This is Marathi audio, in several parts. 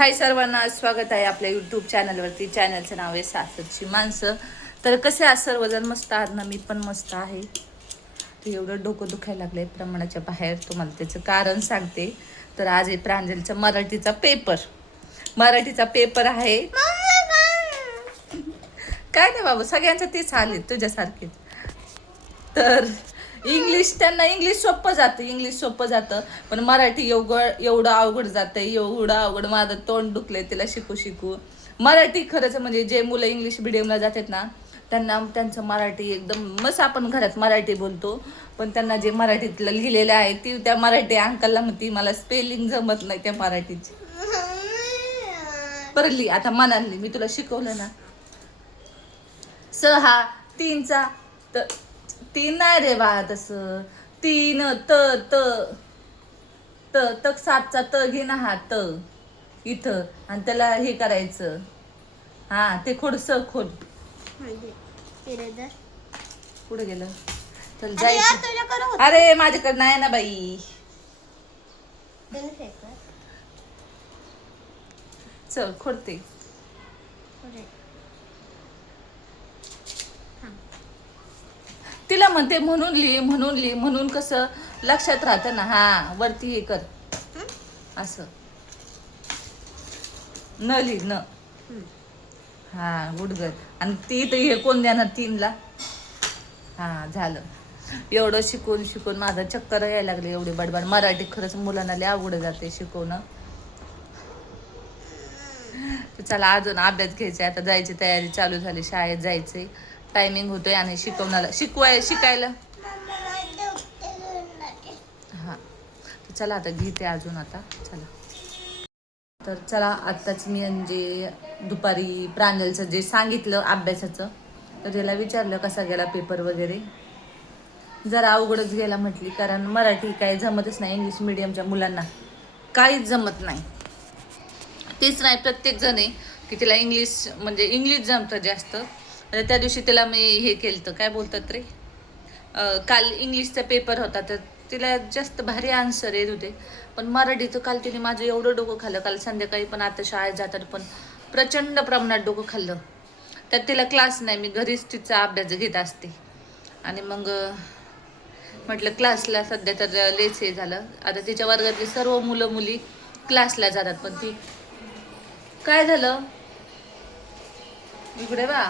हाय सर्वांना स्वागत आहे आपल्या यूट्यूब चॅनलवरती चॅनलचं नाव आहे सासरची माणसं. तर कसे आज सर्वजण? मस्त आहात ना? मी पण मस्त आहे. ते एवढं डोकं दुखायला लागलं आहे प्रमाणाच्या बाहेर. तुम्हाला त्याचं कारण सांगते. तर आज आहे प्रांजलचा मराठीचा पेपर मराठीचा पेपर आहे. काय नाही बाबा सगळ्यांचं तेच आले तुझ्यासारखेच. तर इंग्लिश त्यांना इंग्लिश सोपं जातं इंग्लिश सोपं जातं. पण मराठी एवढं एवढं अवघड जातं एवढं अवघड माझं तोंड दुखलंय तिला शिकू शिकू. मराठी खरंच म्हणजे जे मुलं इंग्लिश मिडियमला जातात ना त्यांना त्यांचं मराठी एकदम मस्त आपण घरात मराठी बोलतो. पण त्यांना जे मराठीतलं लिहिलेलं आहे ती त्या मराठी अंकलला म्हणती मला स्पेलिंग जमत नाही त्या मराठीची. बरं लिही आता मनाली मी तुला शिकवलं ना. सहा तीनचा तर तीन नाही रे बा तसं. तीन त त. त तक सातचा त घे ना हा त. इथं. आणि त्याला हे करायचं. हा ते खोडस खोल. पुढे गेलं? चल जायचं. अरे माझ्याकडे नाही ना बाई. चल खोडते. तिला म्हणते म्हणून लिही म्हणून लिही म्हणून कसं लक्षात राहतं ना हा वरती हे कर. असं. न लिही न. हा गुडगर आणि ती तर हे कोण देणार तीनला? हा झालं. एवढं शिकून शिकून माझा चक्कर यायला लागले एवढी बडबड. मराठी खरंच मुलांना लय अवघड जाते शिकवणं. चला अजून अभ्यास घ्यायचा आता जायची तयारी चालू झाली शाळेत जायचंय. टायमिंग होतोय आणि शिकवण्याला शिकवाय शिकायला. हा. तर चला आता घेते अजून आता. चला. तर चला आत्ताच मी म्हणजे दुपारी प्रांजलचं जे सांगितलं अभ्यासाचं तर त्याला विचारलं कसा गेला पेपर वगैरे. जरा अवघडच गेला म्हटली कारण मराठी काय जमतच नाही इंग्लिश मिडियमच्या मुलांना. काहीच जमत नाही. तेच नाही प्रत्येक जण आहे की तिला इंग्लिश म्हणजे इंग्लिश जमतं जास्त. म्हणजे त्या दिवशी तिला मी हे केलं तर काय बोलतात रे? काल इंग्लिशचा पेपर होता तर तिला जास्त भारी आन्सर येत होते. पण मराठीचं काल तिने माझं एवढं डोकं खाल्लं काल संध्याकाळी पण आता शाळेत जातात पण प्रचंड प्रमाणात डोकं खाल्लं. त्यात तिला क्लास नाही मी घरीच तिचा अभ्यास घेत असते. आणि मग म्हटलं क्लासला सध्या तर लेच हे झालं. आता तिच्या वर्गातली सर्व मुलं मुली क्लासला जातात पण ती काय झालं? इकडे बा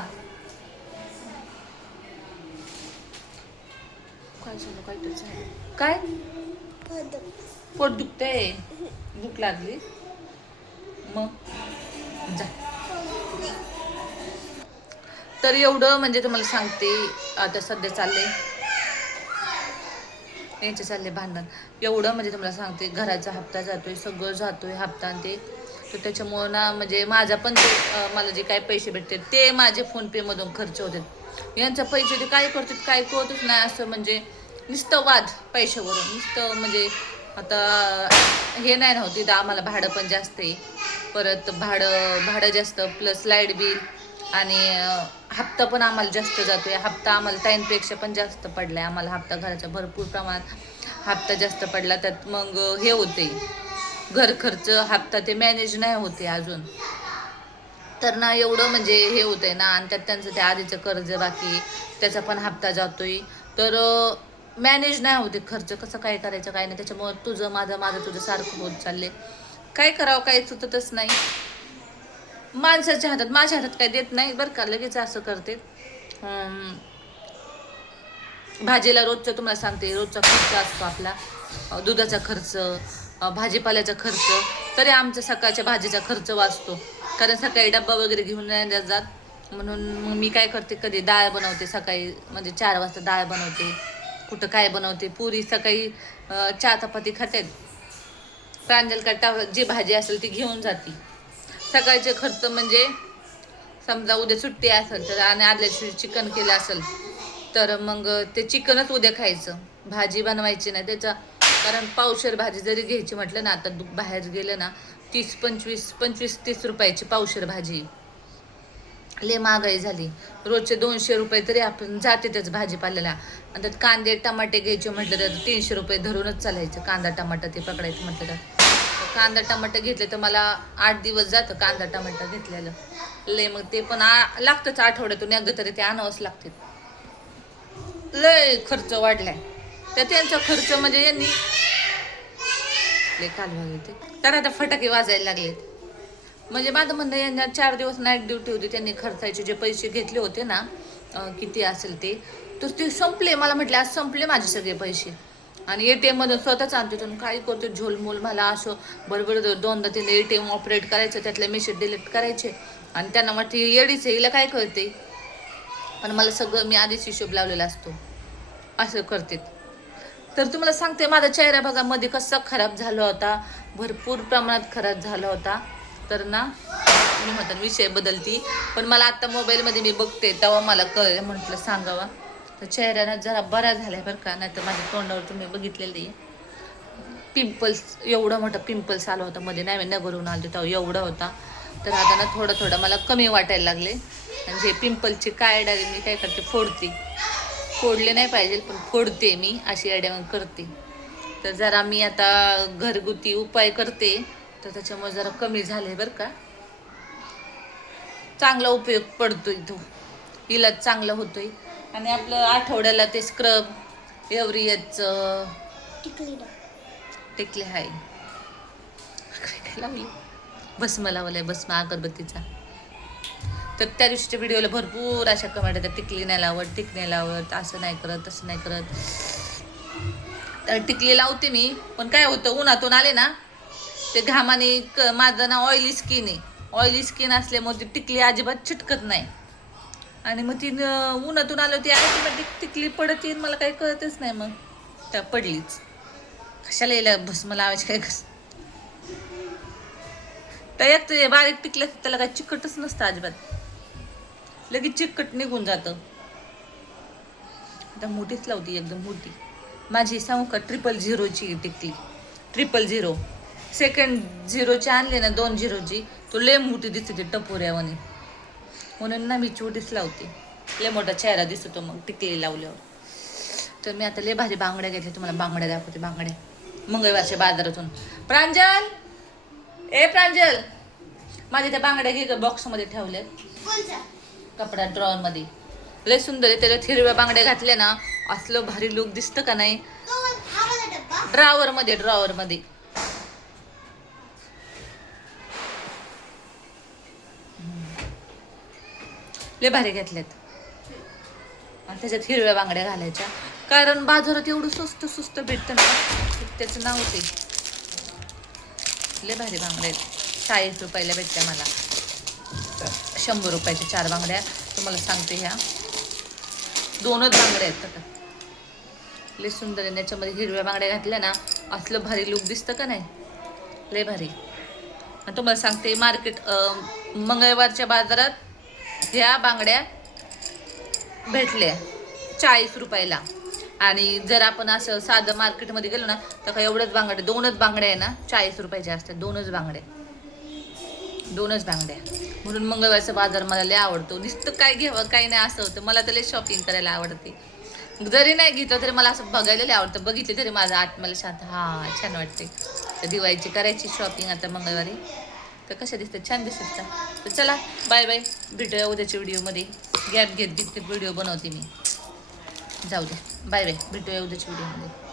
काय? झालं काहीतरी झालं काय पोट दुखतंय? भूक लागली. मग? जा. तर एवढं म्हणजे तुम्हाला सांगते आता सध्या चाललंय. यांचे चालले भांडण. एवढं म्हणजे तुम्हाला सांगते घराचा हप्ता जातोय सगळं जातोय हप्ता ते. तर त्याच्यामुळं ना म्हणजे माझा पण ते मला जे काय पैसे भेटते ते माझे फोनपेमधून खर्च होतात. यांचा पैसे ते काय करतात काय कळतच नाही असं म्हणजे नुसतं वाद पैशावरून. नुसतं म्हणजे आता हे नाही ना होती तर आम्हाला भाडं पण जास्त आहे. परत भाडं भाडं जास्त प्लस लाइट बिल आणि हप्ता पण आम्हाला जास्त जातो आहे हप्ता आम्हाला टाईमपेक्षा पण जास्त पडलाय. आम्हाला हप्ता घराचा भरपूर प्रमाणात हप्ता जास्त पडला. त्यात मग हे होते घर खर्च हप्ता ते मॅनेज नाही होते अजून. तर ना एवढं म्हणजे हे होतंय ना आणि त्यात त्यांचं त्या आधीचं कर्ज बाकी त्याचा पण हप्ता जातोय. तर मॅनेज नाही होते खर्च कसं काय करायचं काय नाही. त्याच्यामुळं तुझं माझं माझं तुझं सारखं होत चालले काय करावं काय सुचतच नाही. माणसाच्या हातात माझ्या हातात काय देत नाही बरं का लगेच असं करते. भाजीला रोजचं तुम्हाला सांगते रोजचा खर्च असतो आपला. दुधाचा खर्च भाजीपाल्याचा खर्च तरी आमचा सकाळच्या भाजीचा खर्च वाचतो. कारण सकाळी डब्बा वगैरे घेऊन नाही जात. म्हणून मग मी काय करते कधी डाळ बनवते सकाळी म्हणजे चार वाजता डाळ बनवते. कुठं काय बनवते पुरी सकाळी चहा चपाती खातात प्रांजल कट्टा जी भाजी असेल ती घेऊन जाते. सकाळचे खर्च म्हणजे समजा उद्या सुट्टी असेल तर आणि आदल्या दिवशी चिकन केलं असेल तर मग ते चिकनच उद्या खायचं. भाजी बनवायची नाही त्याचा कारण पावशेर भाजी जरी घ्यायची म्हटलं ना आता दु- बाहेर गेलं ना तीस पंचवीस पंचवीस तीस रुपयाची पावशेर भाजी. लय महागाई झाली. रोजचे दोनशे रुपये तरी आपण जाते त्याच भाजीपाल्याला. आणि त्यात कांदे टमाटे घ्यायचे म्हटलं तर तीनशे रुपये धरूनच चालायचं. कांदा टमाटा ते पकडायचं म्हटलं तर. कांदा टमाटर घेतले तर मला आठ दिवस जातं कांदा टमाटर घेतलेलं लय मग ते पण आ- लागतंच आठवड्यातून एकदा तरी ते आणावंच लागते. लय खर्च वाढलाय. तर त्यांचा खर्च म्हणजे यांनी घातले कालवा घेते तर आता फटाके वाजायला लागलेत. म्हणजे माझं म्हणणं यांना चार दिवस नाईट ड्युटी होती त्यांनी खर्चायचे जे पैसे घेतले होते ना किती असेल ते तर ते संपले. मला म्हटले आज संपले माझे सगळे पैसे. आणि ए टी एममधून स्वतःच आणतो तर काय करतो झोलमोल मला असं बरोबर दोनदा तिने ए टी एम ऑपरेट करायचं त्यातले मेसेज डिलीट करायचे. आणि त्यांना वाटते येडीच आहे हिला काय कळते पण मला सगळं मी आधीच हिशोब लावलेला असतो. असं करते तर तुम्हाला सांगते माझा चेहरा बघा मध्ये कसा खराब झाला होता. भरपूर प्रमाणात खराब झाला होता. तर ना मी म्हणतात विषय बदलती. पण मला आत्ता मोबाईलमध्ये मी बघते तेव्हा मला कळ म्हटलं सांगावा. तर चेहऱ्यानं जरा बरा झालाय बरं का नाही तर माझ्या तोंडावर तुम्ही बघितलेलं आहे. पिंपल्स एवढा मोठा पिंपल्स आला होता मध्ये. नाही नगरून आलो तेव्हा एवढा होता. तर आता ना थोडं थोडं मला कमी वाटायला लागले. आणि जे पिंपलची काय डायरी मी काय करते फोडते. फोडले नाही पाहिजे पण फोडते मी अशी आयडिया मग करते. तर जरा मी आता घरगुती उपाय करते तर त्याच्यामुळे जरा कमी झाले बरं का. चांगला उपयोग पडतोय तो. इलाज चांगला होतोय. आणि आपलं आठवड्याला ते स्क्रब एव्हरियचं टेकले हाय. काय काय लावली? भस्म लावलाय भस्म अगरबत्तीचा. तर त्या दिवशीच्या व्हिडिओला भरपूर अशा कमेंट येतात टिकली नाही लावत टिक नाही लावत असं नाही करत तसं नाही करत. तर टिकली लावते मी पण काय होतं उन्हातून आले ना ते घामाने क माझं ना ऑइली स्किन आहे. ऑइली स्किन असल्यामुळे ती टिकली अजिबात चिटकत नाही. आणि मग ती उन्हातून आलं ती ऑटोमॅटिक टिकली पडत येईल मला काही कळतच नाही मग. त्या पडलीच. कशाला येईल भस्म लावायची काय कस तर एक बारीक टिकलं त्याला काय चिकटच नसतं अजिबात. लगेच चिकट निघून जातं. आता मोठीच लावती एकदम मोठी. माझी सांगू का ट्रिपल झिरोची टिकली. ट्रिपल झिरो सेकंड झिरोची आणली ना दोन झिरोची तो लय मोठी दिसते ती टपोऱ्यावानी. म्हणून ना मी छोटीच लावते. लय मोठा चेहरा दिसतो मग टिकली लावल्यावर. तर मी आता लय भारी बांगड्या घेतल्या तुम्हाला बांगड्या दाखवते बांगड्या. मंगळवारच्या बाजारातून. प्रांजल! ए प्रांजल! माझ्या त्या बांगड्या घे बॉक्समध्ये ठेवल्या कपडा ड्रॉवर मध्ये. लय सुंदर आहे त्याच्यात हिरव्या बांगड्या घातल्या ना असलं भारी लुक दिसतं का नाही? ड्रॉवर मध्ये ड्रॉवर मध्ये. लय भारी घेतल्यात. आणि त्याच्यात हिरव्या बांगड्या घालायच्या. कारण बाजारात एवढं स्वस्त स्वस्त भेटतं ना त्याचं नाव होते लय भारी बांगड्या आहेत. चाळीस रुपयाला भेटत्या मला. शंभर रुपयाच्या चार बांगड्या तुम्हाला सांगते ह्या. दोनच बांगड्या आहेत का लय सुंदर आहे. याच्यामध्ये हिरव्या बांगड्या घातल्या ना असलं भारी लुक दिसतं का नाही? लय भारी. आणि तुम्हाला सांगते मार्केट मंगळवारच्या बाजारात ह्या बांगड्या भेटल्या. चाळीस रुपयाला. आणि जर आपण असं साधं मार्केटमध्ये गेलो ना तर काय एवढंच बांगड्या दोनच बांगड्या आहे ना चाळीस रुपयाच्या असतात. दोनच बांगड्या. दोनच बांगड्या. म्हणून मंगळवारचा बाजार मला लय आवडतो. नुसतं काय घ्यावं काय नाही असं होतं. मला तर लय शॉपिंग करायला आवडते. जरी नाही घेतलं तरी मला असं बघायला लय आवडतं. बघितलं तरी माझा आत्म्याला शांत हा छान वाटते. तर दिवाळीची करायची शॉपिंग आता मंगळवारी. तर कशा दिसतात? छान दिसतात का? तर चला बाय बाय भेटूया उद्याच्या व्हिडिओमध्ये गॅप घेत घेत व्हिडिओ बनवते मी. जाऊ दे. बाय बाय भेटूया उद्याच्या व्हिडिओमध्ये